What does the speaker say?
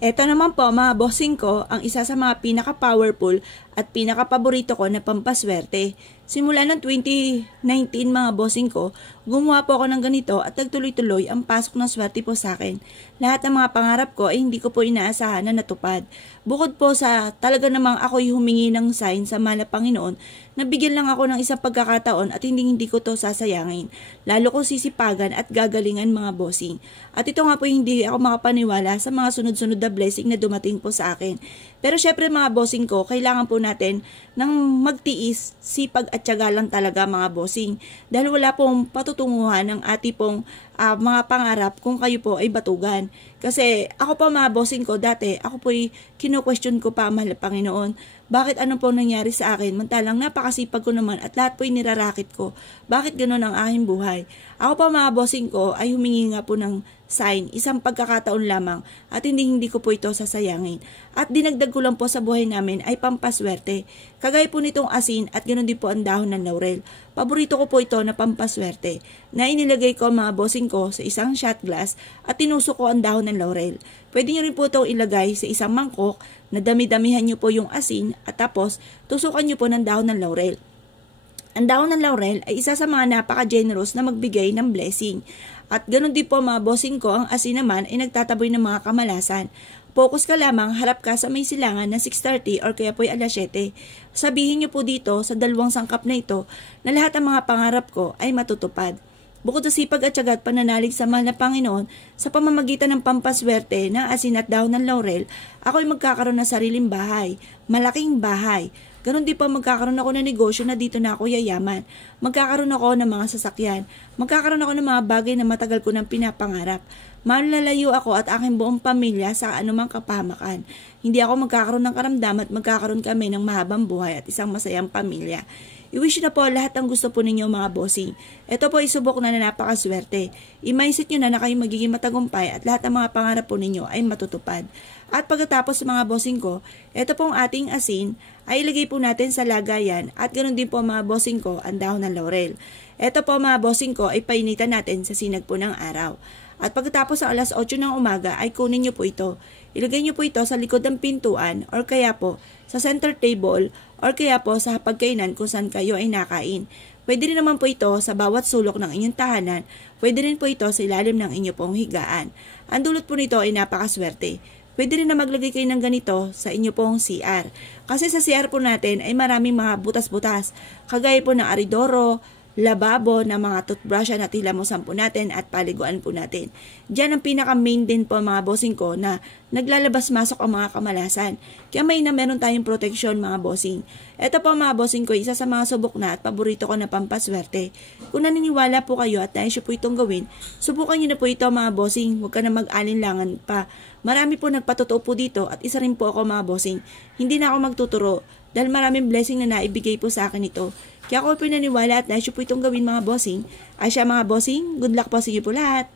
Eto naman po mga bossing ko, ang isa sa mga pinaka-powerful at pinaka-paborito ko na pampaswerte. Simula ng 2019 mga bossing ko, gumawa po ako ng ganito at nagtuloy-tuloy ang pasok ng swerte po sa akin. Lahat ng mga pangarap ko ay hindi ko po inaasahan na natupad. Bukod po sa talaga namang ako'y humingi ng sign sa mahal na Panginoon, nabigyan lang ako ng isang pagkakataon at hindi ko to sasayangin. Lalo ko sisipagan at gagalingan mga bossing. At ito nga po hindi ako makapaniwala sa mga sunod-sunod na blessing na dumating po sa akin. Pero syempre mga bossing ko, kailangan po natin ng magtiis, sipag at tiyaga lang talaga mga bossing. Dahil wala pong patutunguhan ng ating pong mga pangarap kung kayo po ay batugan. Kasi ako po mga bossing ko, dati ako po ay kino-question ko pa mahal na Panginoon. Bakit ano po nangyari sa akin? Mantalang napakasipag ko naman at lahat po ay nirarakit ko. Bakit ganoon ang aking buhay? Ako po mga bossing ko ay humingi nga po ng sign, isang pagkakataon lamang at hindi ko po ito sasayangin. At dinagdag ko lang po sa buhay namin ay pampaswerte. Kagaya po nitong asin at ganoon din po ang dahon ng laurel. Paborito ko po ito na pampaswerte na inilagay ko mga bossing ko sa isang shot glass at tinusok ko ang dahon ng laurel. Pwede nyo rin po itong ilagay sa isang mangkok na dami-damihan nyo po yung asin at tapos tusukan nyo po ng dahon ng laurel. Ang dahon ng laurel ay isa sa mga napaka-generous na magbigay ng blessing. At ganoon din po mga bossing ko, ang asin naman ay nagtataboy ng mga kamalasan. Focus ka lamang, harap ka sa may silangan na 6:30 or kaya po ay alas 7. Sabihin nyo po dito sa dalawang sangkap na ito na lahat ng mga pangarap ko ay matutupad. Bukod sa sipag at tiyaga at pananalig sa mahal na Panginoon, sa pamamagitan ng pampaswerte ng asin at dahon ng laurel, ako ay magkakaroon ng sariling bahay, malaking bahay. Ganon din po magkakaroon ako ng negosyo na dito na ako yayaman. Magkakaroon ako ng mga sasakyan. Magkakaroon ako ng mga bagay na matagal ko nang pinapangarap. Malalayo ako at aking buong pamilya sa anumang kapahamakan. Hindi ako magkakaroon ng karamdaman at magkakaroon kami ng mahabang buhay at isang masayang pamilya. I-wish na po lahat ng gusto po ninyo mga bossing. Ito po isubok na napakaswerte. I-mindset nyo na kayo magiging matagumpay at lahat ng mga pangarap po ninyo ay matutupad. At pagkatapos mga bossing ko, ito pong ating asin ay ilagay po natin sa lagayan at ganoon din po mga bossing ko ang dahon ng laurel. Ito po mga bossing ko ay painitan natin sa sinag po ng araw. At pagkatapos sa alas 8 ng umaga ay kunin nyo po ito. Ilagay nyo po ito sa likod ng pintuan or kaya po sa center table or kaya po sa pagkainan kung saan kayo ay nakain. Pwede rin naman po ito sa bawat sulok ng inyong tahanan. Pwede rin po ito sa ilalim ng inyong pong higaan. Ang dulot po nito ay napakaswerte. Pwede rin na maglagay kayo ng ganito sa inyo pong CR. Kasi sa CR po natin ay maraming mga butas-butas. Kagaya po ng aridoro, lababo na mga toothbrush na hilamusan po natin at paliguan po natin. Diyan ang pinaka-main din po mga bossing ko na naglalabas-masok ang mga kamalasan. Kaya meron tayong proteksyon mga bossing. Ito po mga bossing ko, isa sa mga subok na at paborito ko na pampaswerte. Kung naniniwala po kayo at nais po itong gawin, subukan nyo na po ito mga bossing. Huwag ka na mag-alinlangan pa. Marami po nagpatotoo po dito at isa rin po ako mga bossing. Hindi na ako magtuturo dahil maraming blessing na naibigay po sa akin ito. Kaya ako po naniniwala at nais po itong gawin mga bossing. Ay siya mga bossing, good luck po sa inyo po lahat.